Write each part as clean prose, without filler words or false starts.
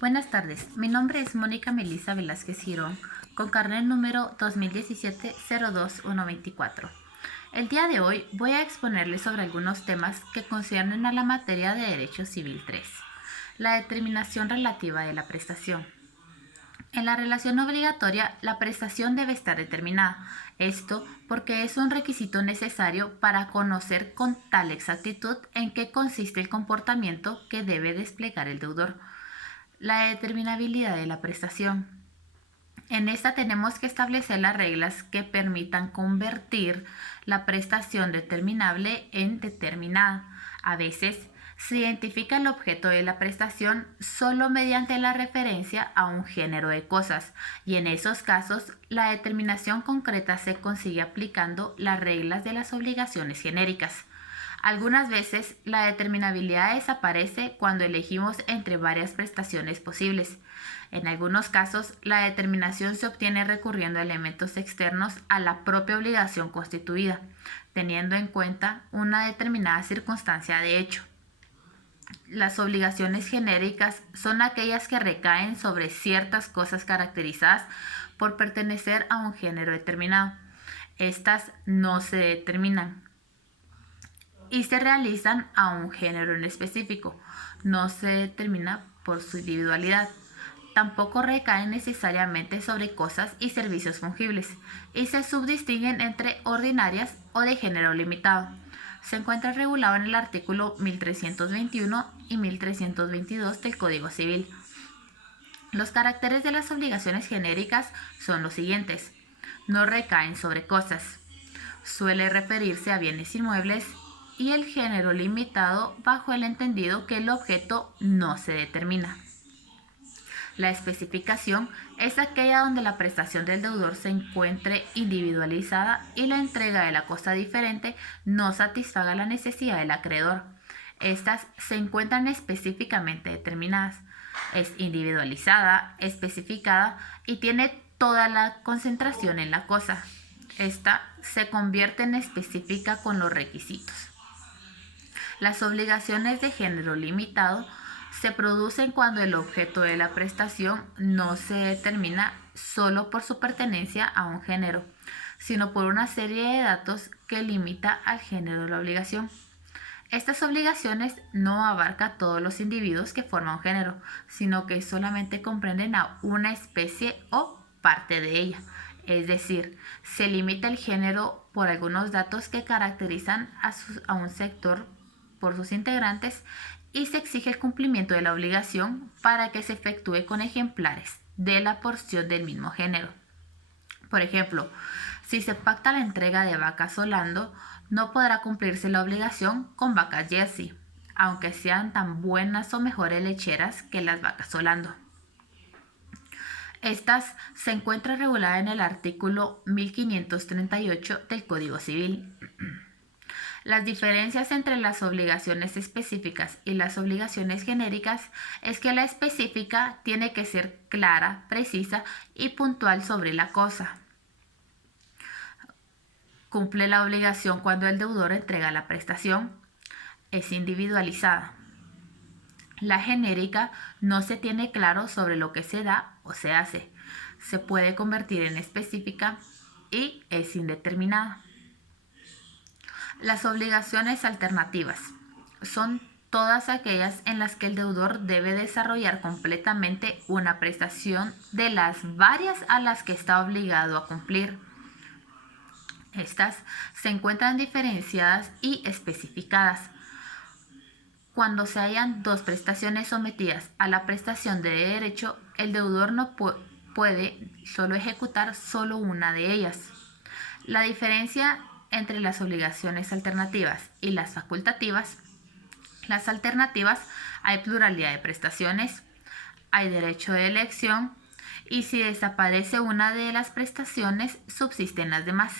Buenas tardes, mi nombre es Mónica Melisa Velázquez Girón, con carnet número 2017-02124. El día de hoy voy a exponerles sobre algunos temas que conciernen a la materia de Derecho Civil 3, la determinación relativa de la prestación. En la relación obligatoria, la prestación debe estar determinada. Esto porque es un requisito necesario para conocer con tal exactitud en qué consiste el comportamiento que debe desplegar el deudor. La determinabilidad de la prestación. En esta tenemos que establecer las reglas que permitan convertir la prestación determinable en determinada. A veces se identifica el objeto de la prestación solo mediante la referencia a un género de cosas, y en esos casos la determinación concreta se consigue aplicando las reglas de las obligaciones genéricas. Algunas veces la determinabilidad desaparece cuando elegimos entre varias prestaciones posibles. En algunos casos, la determinación se obtiene recurriendo a elementos externos a la propia obligación constituida, teniendo en cuenta una determinada circunstancia de hecho. Las obligaciones genéricas son aquellas que recaen sobre ciertas cosas caracterizadas por pertenecer a un género determinado. Estas no se determinan y se realizan a un género en específico. No se determina por su individualidad. Tampoco recaen necesariamente sobre cosas y servicios fungibles y se subdistinguen entre ordinarias o de género limitado. Se encuentra regulado en el artículo 1321 y 1322 del Código Civil. Los caracteres de las obligaciones genéricas son los siguientes. No recaen sobre cosas. Suele referirse a bienes inmuebles y el género limitado bajo el entendido que el objeto no se determina. La especificación es aquella donde la prestación del deudor se encuentre individualizada y la entrega de la cosa diferente no satisfaga la necesidad del acreedor. Estas se encuentran específicamente determinadas. Es individualizada, especificada y tiene toda la concentración en la cosa. Esta se convierte en específica con los requisitos. Las obligaciones de género limitado se producen cuando el objeto de la prestación no se determina solo por su pertenencia a un género, sino por una serie de datos que limita al género de la obligación. Estas obligaciones no abarcan a todos los individuos que forman un género, sino que solamente comprenden a una especie o parte de ella. Es decir, se limita el género por algunos datos que caracterizan a un sector por sus integrantes y se exige el cumplimiento de la obligación para que se efectúe con ejemplares de la porción del mismo género. Por ejemplo, si se pacta la entrega de vacas Holando, no podrá cumplirse la obligación con vacas Jersey, aunque sean tan buenas o mejores lecheras que las vacas Holando. Estas se encuentran reguladas en el artículo 1538 del Código Civil. Las diferencias entre las obligaciones específicas y las obligaciones genéricas es que la específica tiene que ser clara, precisa y puntual sobre la cosa. Cumple la obligación cuando el deudor entrega la prestación. Es individualizada. La genérica no se tiene claro sobre lo que se da o se hace. Se puede convertir en específica y es indeterminada. Las obligaciones alternativas son todas aquellas en las que el deudor debe desarrollar completamente una prestación de las varias a las que está obligado a cumplir. Estas se encuentran diferenciadas y especificadas. Cuando se hallan dos prestaciones sometidas a la prestación de derecho, el deudor no puede solo ejecutar solo una de ellas. La diferencia entre las obligaciones alternativas y las facultativas. Las alternativas hay pluralidad de prestaciones, hay derecho de elección y si desaparece una de las prestaciones subsisten las demás.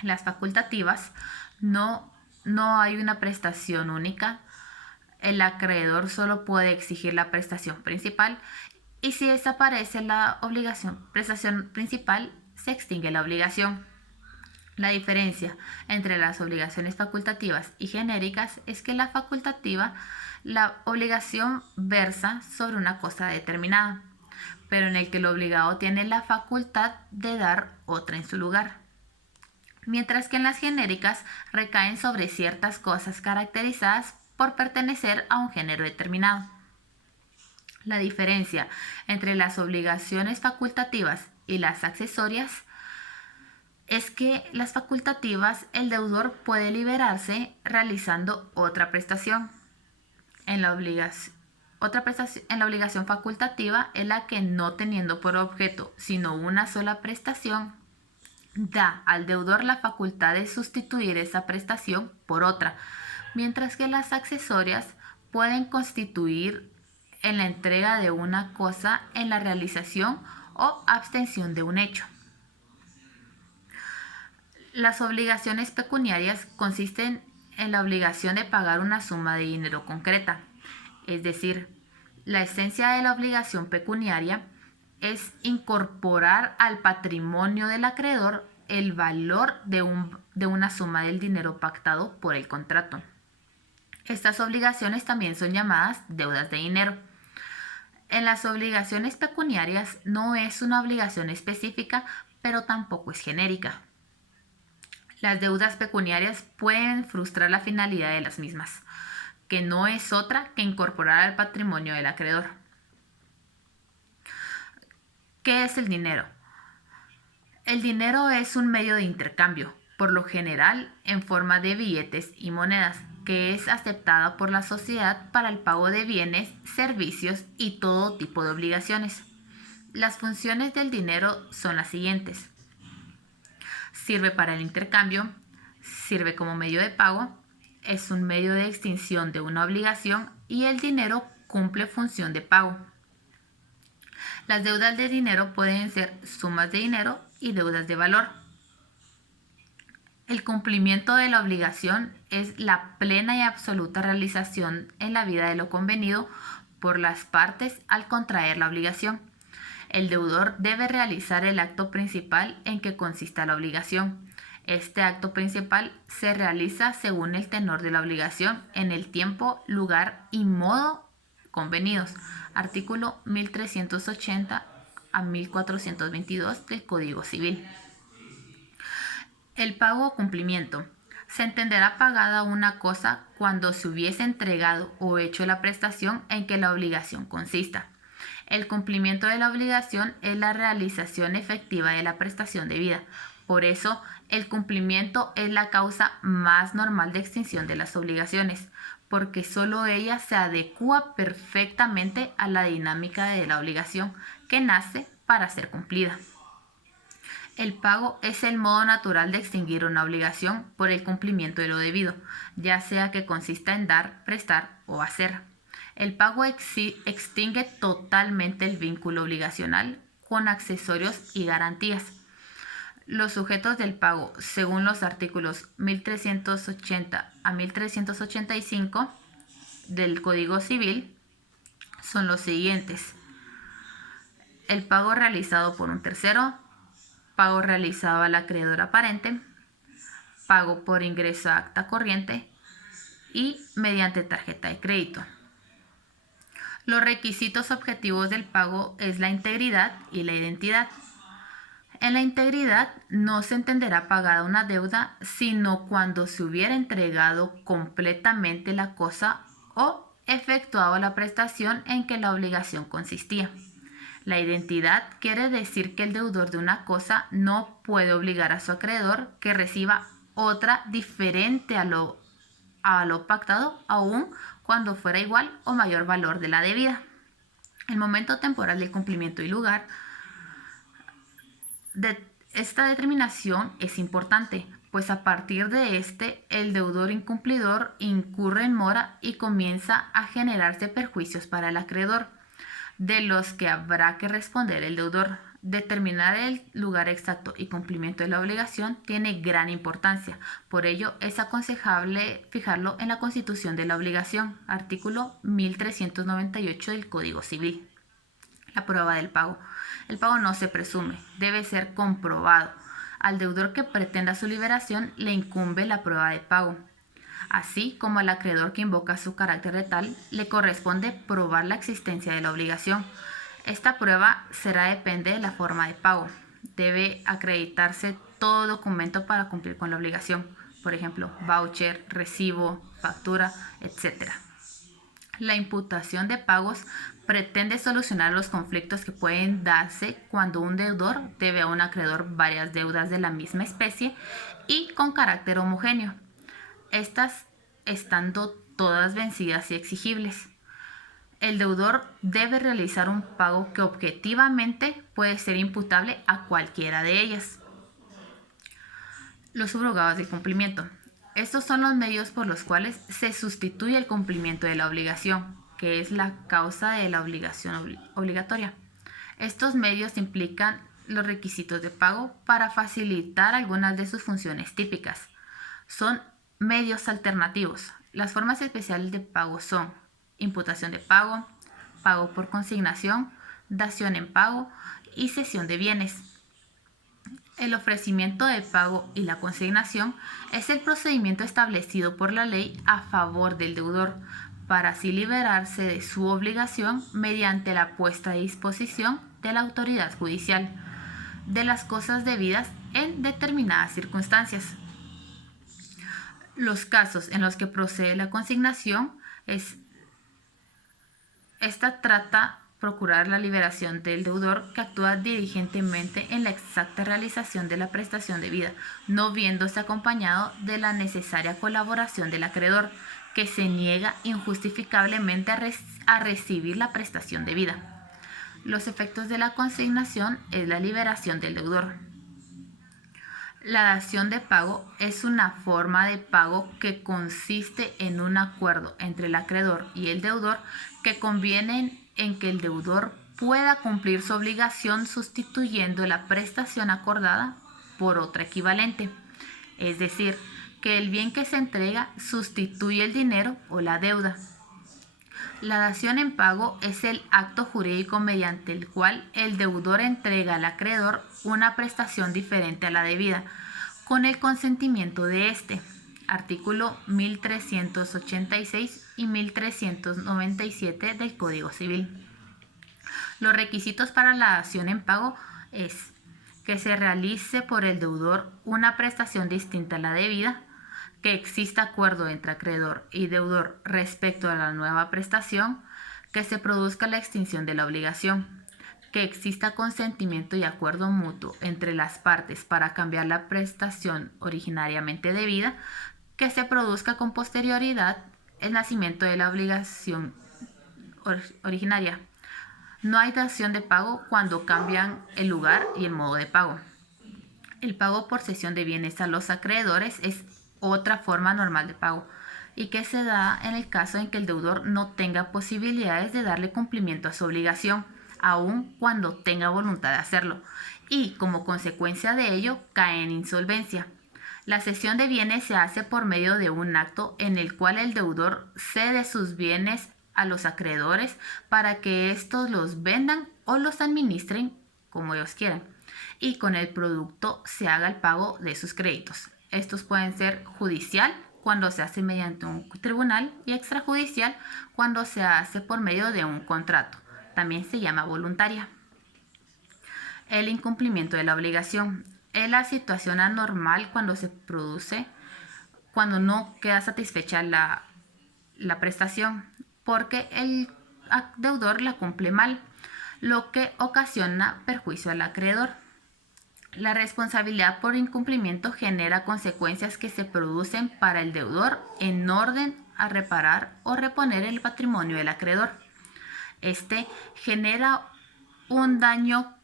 Las facultativas no hay una prestación única, el acreedor solo puede exigir la prestación principal y si desaparece la prestación principal se extingue la obligación. La diferencia entre las obligaciones facultativas y genéricas es que la facultativa, la obligación versa sobre una cosa determinada, pero en el que el obligado tiene la facultad de dar otra en su lugar. Mientras que en las genéricas recaen sobre ciertas cosas caracterizadas por pertenecer a un género determinado. La diferencia entre las obligaciones facultativas y las accesorias es que las facultativas el deudor puede liberarse realizando otra prestación. En la obligación facultativa es la que, no teniendo por objeto sino una sola prestación, da al deudor la facultad de sustituir esa prestación por otra, mientras que las accesorias pueden constituir en la entrega de una cosa en la realización o abstención de un hecho. Las obligaciones pecuniarias consisten en la obligación de pagar una suma de dinero concreta, es decir, la esencia de la obligación pecuniaria es incorporar al patrimonio del acreedor el valor de una suma del dinero pactado por el contrato. Estas obligaciones también son llamadas deudas de dinero. En las obligaciones pecuniarias no es una obligación específica, pero tampoco es genérica. Las deudas pecuniarias pueden frustrar la finalidad de las mismas, que no es otra que incorporar al patrimonio del acreedor. ¿Qué es el dinero? El dinero es un medio de intercambio, por lo general en forma de billetes y monedas, que es aceptada por la sociedad para el pago de bienes, servicios y todo tipo de obligaciones. Las funciones del dinero son las siguientes: sirve para el intercambio, sirve como medio de pago, es un medio de extinción de una obligación y el dinero cumple función de pago. Las deudas de dinero pueden ser sumas de dinero y deudas de valor. El cumplimiento de la obligación es la plena y absoluta realización en la vida de lo convenido por las partes al contraer la obligación. El deudor debe realizar el acto principal en que consista la obligación. Este acto principal se realiza según el tenor de la obligación en el tiempo, lugar y modo convenidos. Artículo 1380 a 1422 del Código Civil. El pago o cumplimiento. Se entenderá pagada una cosa cuando se hubiese entregado o hecho la prestación en que la obligación consista. El cumplimiento de la obligación es la realización efectiva de la prestación debida. Por eso, el cumplimiento es la causa más normal de extinción de las obligaciones, porque solo ella se adecúa perfectamente a la dinámica de la obligación, que nace para ser cumplida. El pago es el modo natural de extinguir una obligación por el cumplimiento de lo debido, ya sea que consista en dar, prestar o hacer. El pago extingue totalmente el vínculo obligacional con accesorios y garantías. Los sujetos del pago, según los artículos 1380 a 1385 del Código Civil, son los siguientes: el pago realizado por un tercero, pago realizado al acreedor aparente, pago por ingreso a acta corriente y mediante tarjeta de crédito. Los requisitos objetivos del pago es la integridad y la identidad. En la integridad no se entenderá pagada una deuda sino cuando se hubiera entregado completamente la cosa o efectuado la prestación en que la obligación consistía. La identidad quiere decir que el deudor de una cosa no puede obligar a su acreedor que reciba otra diferente a lo pactado, aun cuando fuera igual o mayor valor de la debida. El momento temporal del cumplimiento y lugar de esta determinación es importante, pues a partir de el deudor incumplidor incurre en mora y comienza a generarse perjuicios para el acreedor, de los que habrá que responder el deudor. Determinar el lugar exacto y cumplimiento de la obligación tiene gran importancia. Por ello, es aconsejable fijarlo en la Constitución de la obligación, artículo 1398 del Código Civil. La prueba del pago. El pago no se presume, debe ser comprobado. Al deudor que pretenda su liberación le incumbe la prueba de pago. Así como al acreedor que invoca su carácter de tal, le corresponde probar la existencia de la obligación. Esta prueba depende de la forma de pago. Debe acreditarse todo documento para cumplir con la obligación, por ejemplo, voucher, recibo, factura, etc. La imputación de pagos pretende solucionar los conflictos que pueden darse cuando un deudor debe a un acreedor varias deudas de la misma especie y con carácter homogéneo, estas estando todas vencidas y exigibles. El deudor debe realizar un pago que objetivamente puede ser imputable a cualquiera de ellas. Los subrogados del cumplimiento. Estos son los medios por los cuales se sustituye el cumplimiento de la obligación, que es la causa de la obligación obligatoria. Estos medios implican los requisitos de pago para facilitar algunas de sus funciones típicas. Son medios alternativos. Las formas especiales de pago son imputación de pago, pago por consignación, dación en pago y cesión de bienes. El ofrecimiento de pago y la consignación es el procedimiento establecido por la ley a favor del deudor para así liberarse de su obligación mediante la puesta a disposición de la autoridad judicial de las cosas debidas en determinadas circunstancias. Los casos en los que procede la consignación esta trata procurar la liberación del deudor que actúa diligentemente en la exacta realización de la prestación debida, no viéndose acompañado de la necesaria colaboración del acreedor, que se niega injustificablemente a recibir la prestación debida. Los efectos de la consignación es la liberación del deudor. La dación de pago es una forma de pago que consiste en un acuerdo entre el acreedor y el deudor que convienen en que el deudor pueda cumplir su obligación sustituyendo la prestación acordada por otra equivalente. Es decir, que el bien que se entrega sustituye el dinero o la deuda. La dación en pago es el acto jurídico mediante el cual el deudor entrega al acreedor una prestación diferente a la debida, con el consentimiento de éste. Artículo 1386 y 1397 del Código Civil. Los requisitos para la dación en pago es que se realice por el deudor una prestación distinta a la debida, que exista acuerdo entre acreedor y deudor respecto a la nueva prestación, que se produzca la extinción de la obligación, que exista consentimiento y acuerdo mutuo entre las partes para cambiar la prestación originariamente debida, que se produzca con posterioridad el nacimiento de la obligación originaria. No hay dación de pago cuando cambian el lugar y el modo de pago. El pago por cesión de bienes a los acreedores es otra forma normal de pago y que se da en el caso en que el deudor no tenga posibilidades de darle cumplimiento a su obligación, aun cuando tenga voluntad de hacerlo, y como consecuencia de ello cae en insolvencia. La cesión de bienes se hace por medio de un acto en el cual el deudor cede sus bienes a los acreedores para que éstos los vendan o los administren como ellos quieran, y con el producto se haga el pago de sus créditos. Estos pueden ser judicial, cuando se hace mediante un tribunal, y extrajudicial, cuando se hace por medio de un contrato. También se llama voluntaria. El incumplimiento de la obligación es la situación anormal cuando se produce, cuando no queda satisfecha la prestación, porque el deudor la cumple mal, lo que ocasiona perjuicio al acreedor. La responsabilidad por incumplimiento genera consecuencias que se producen para el deudor en orden a reparar o reponer el patrimonio del acreedor. Este genera un daño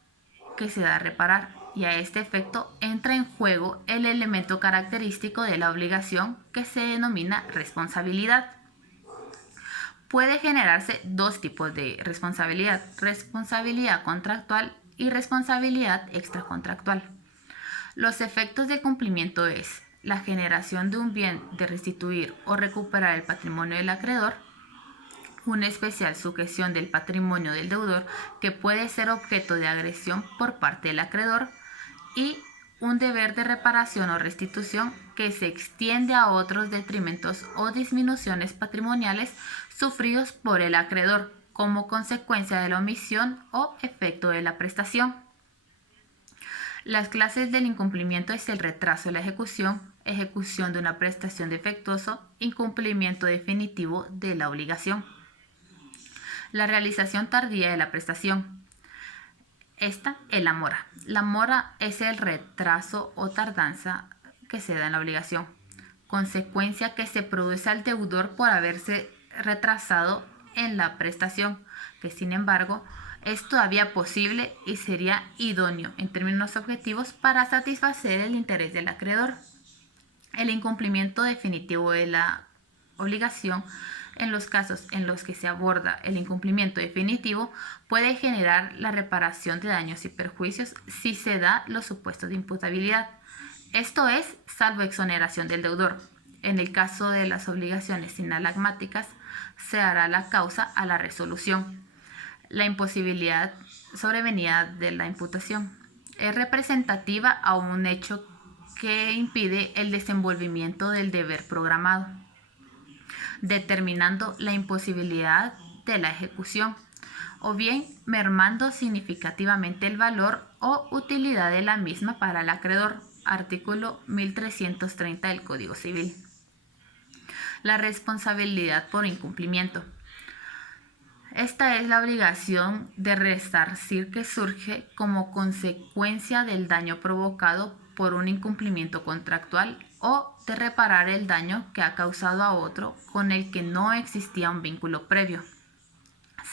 que se da a reparar, y a este efecto entra en juego el elemento característico de la obligación que se denomina responsabilidad. Puede generarse dos tipos de responsabilidad: responsabilidad contractual y responsabilidad extracontractual. Los efectos de cumplimiento es la generación de un bien de restituir o recuperar el patrimonio del acreedor, una especial sujeción del patrimonio del deudor que puede ser objeto de agresión por parte del acreedor, y un deber de reparación o restitución que se extiende a otros detrimentos o disminuciones patrimoniales sufridos por el acreedor como consecuencia de la omisión o efecto de la prestación. Las clases del incumplimiento es el retraso de la ejecución, ejecución de una prestación defectuosa, incumplimiento definitivo de la obligación. La realización tardía de la prestación. Esta es la mora. La mora es el retraso o tardanza que se da en la obligación, consecuencia que se produce al deudor por haberse retrasado en la prestación, que sin embargo es todavía posible y sería idóneo en términos objetivos para satisfacer el interés del acreedor. El incumplimiento definitivo de la obligación, en los casos en los que se aborda el incumplimiento definitivo, puede generar la reparación de daños y perjuicios si se da los supuestos de imputabilidad. Esto es, salvo exoneración del deudor. En el caso de las obligaciones inalagmáticas, se dará la causa a la resolución. La imposibilidad sobrevenida de la imputación es representativa a un hecho que impide el desenvolvimiento del deber programado, determinando la imposibilidad de la ejecución, o bien mermando significativamente el valor o utilidad de la misma para el acreedor. Artículo 1330 del Código Civil. La responsabilidad por incumplimiento. Esta es la obligación de resarcir que surge como consecuencia del daño provocado por un incumplimiento contractual o de reparar el daño que ha causado a otro con el que no existía un vínculo previo,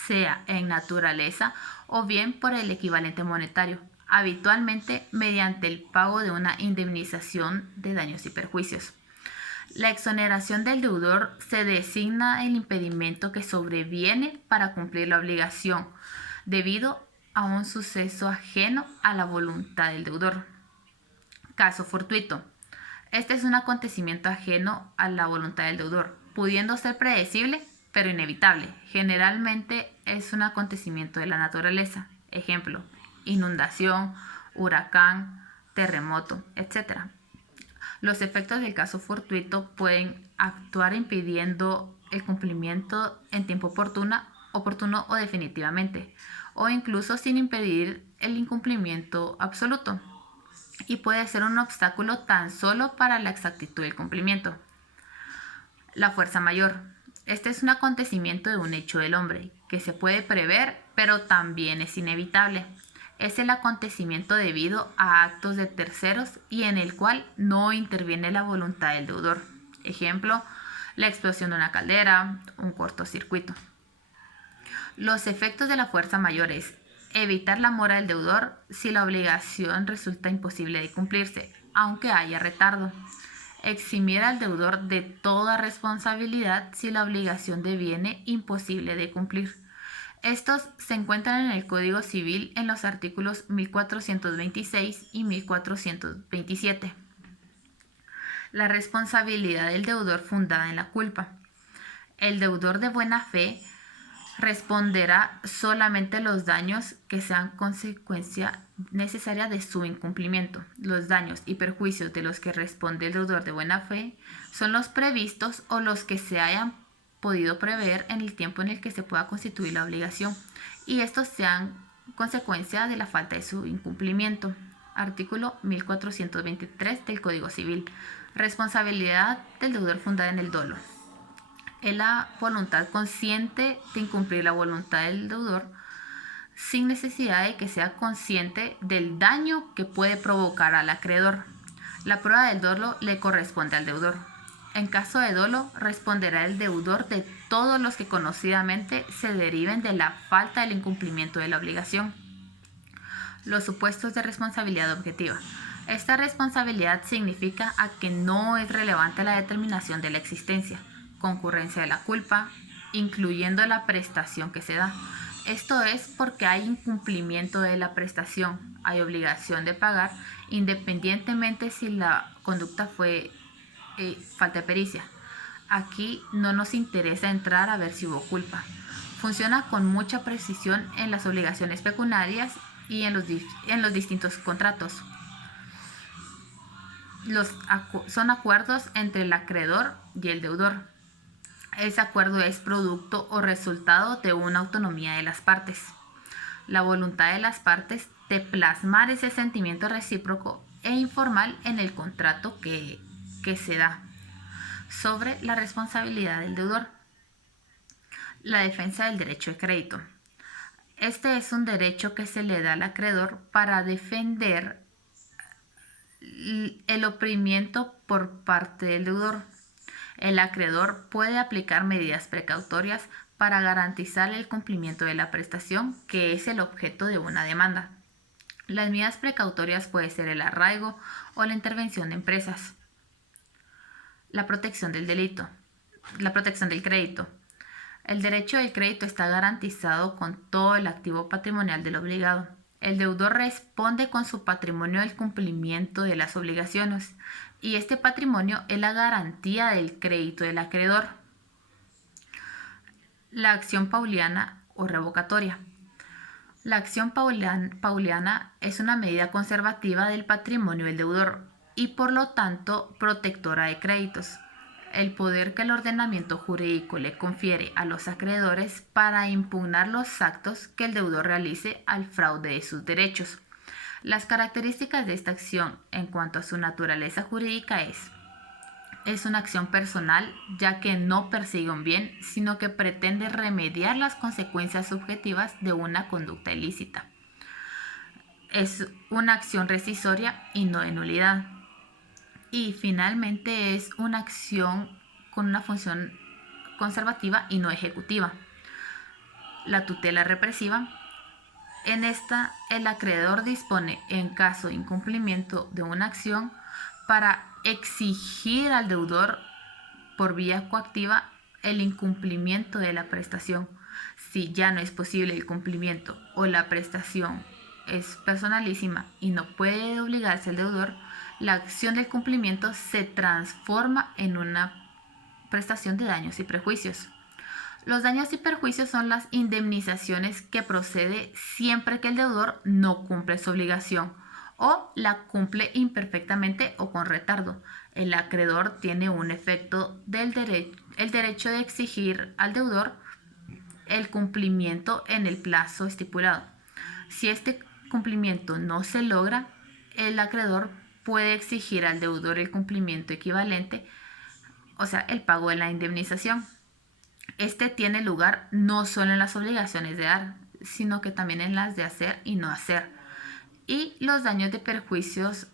sea en naturaleza o bien por el equivalente monetario, habitualmente mediante el pago de una indemnización de daños y perjuicios. La exoneración del deudor se designa el impedimento que sobreviene para cumplir la obligación debido a un suceso ajeno a la voluntad del deudor. Caso fortuito. Este es un acontecimiento ajeno a la voluntad del deudor, pudiendo ser predecible, pero inevitable. Generalmente es un acontecimiento de la naturaleza. Ejemplo, inundación, huracán, terremoto, etc. Los efectos del caso fortuito pueden actuar impidiendo el cumplimiento en tiempo oportuno o definitivamente, o incluso sin impedir el incumplimiento absoluto, y puede ser un obstáculo tan solo para la exactitud del cumplimiento. La fuerza mayor. Este es un acontecimiento de un hecho del hombre, que se puede prever, pero también es inevitable. Es el acontecimiento debido a actos de terceros y en el cual no interviene la voluntad del deudor. Ejemplo, la explosión de una caldera, un cortocircuito. Los efectos de la fuerza mayor es evitar la mora del deudor si la obligación resulta imposible de cumplirse, aunque haya retardo. Eximir al deudor de toda responsabilidad si la obligación deviene imposible de cumplir. Estos se encuentran en el Código Civil en los artículos 1426 y 1427. La responsabilidad del deudor fundada en la culpa. El deudor de buena fe responderá solamente los daños que sean consecuencia necesaria de su incumplimiento. Los daños y perjuicios de los que responde el deudor de buena fe son los previstos o los que se hayan podido prever en el tiempo en el que se pueda constituir la obligación, y estos sean consecuencia de la falta de su incumplimiento. Artículo 1423 del Código Civil. Responsabilidad del deudor fundada en el dolo. Es la voluntad consciente de incumplir la voluntad del deudor sin necesidad de que sea consciente del daño que puede provocar al acreedor. La prueba del dolo le corresponde al deudor. En caso de dolo, responderá el deudor de todos los que conocidamente se deriven de la falta del incumplimiento de la obligación. Los supuestos de responsabilidad objetiva. Esta responsabilidad significa a que no es relevante la determinación de la existencia, concurrencia de la culpa, incluyendo la prestación que se da. Esto es porque hay incumplimiento de la prestación, hay obligación de pagar, independientemente si la conducta fue falta de pericia. Aquí no nos interesa entrar a ver si hubo culpa. Funciona con mucha precisión en las obligaciones pecuniarias y en los distintos contratos. son acuerdos entre el acreedor y el deudor. Ese acuerdo es producto o resultado de una autonomía de las partes. La voluntad de las partes de plasmar ese sentimiento recíproco e informal en el contrato que se da sobre la responsabilidad del deudor. La defensa del derecho de crédito. Este es un derecho que se le da al acreedor para defender el oprimimiento por parte del deudor. El acreedor puede aplicar medidas precautorias para garantizar el cumplimiento de la prestación, que es el objeto de una demanda. Las medidas precautorias pueden ser el arraigo o la intervención de empresas. La protección del delito. La protección del crédito. El derecho del crédito está garantizado con todo el activo patrimonial del obligado. El deudor responde con su patrimonio al cumplimiento de las obligaciones y este patrimonio es la garantía del crédito del acreedor. La acción pauliana o revocatoria. La acción pauliana es una medida conservativa del patrimonio del deudor y por lo tanto protectora de créditos. El poder que el ordenamiento jurídico le confiere a los acreedores para impugnar los actos que el deudor realice al fraude de sus derechos. Las características de esta acción en cuanto a su naturaleza jurídica es una acción personal, ya que no persigue un bien, sino que pretende remediar las consecuencias subjetivas de una conducta ilícita. Es una acción rescissoria y no de nulidad. Y finalmente es una acción con una función conservativa y no ejecutiva. La tutela represiva. En esta, el acreedor dispone, en caso de incumplimiento de una acción, para exigir al deudor por vía coactiva el incumplimiento de la prestación. Si ya no es posible el cumplimiento o la prestación es personalísima y no puede obligarse al deudor, la acción del cumplimiento se transforma en una prestación de daños y perjuicios. Los daños y perjuicios son las indemnizaciones que procede siempre que el deudor no cumple su obligación o la cumple imperfectamente o con retardo. El acreedor tiene un efecto del el derecho de exigir al deudor el cumplimiento en el plazo estipulado. Si este cumplimiento no se logra, el acreedor puede exigir al deudor el cumplimiento equivalente, o sea, el pago de la indemnización. Este tiene lugar no solo en las obligaciones de dar, sino que también en las de hacer y no hacer. Y los daños de perjuicios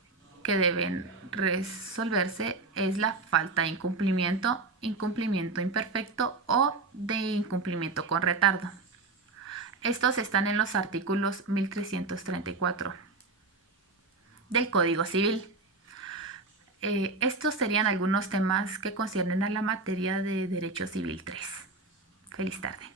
que deben resolverse es la falta de incumplimiento, incumplimiento imperfecto o de incumplimiento con retardo. Estos están en los artículos 1334 del Código Civil. Estos serían algunos temas que conciernen a la materia de Derecho Civil 3. Feliz tarde.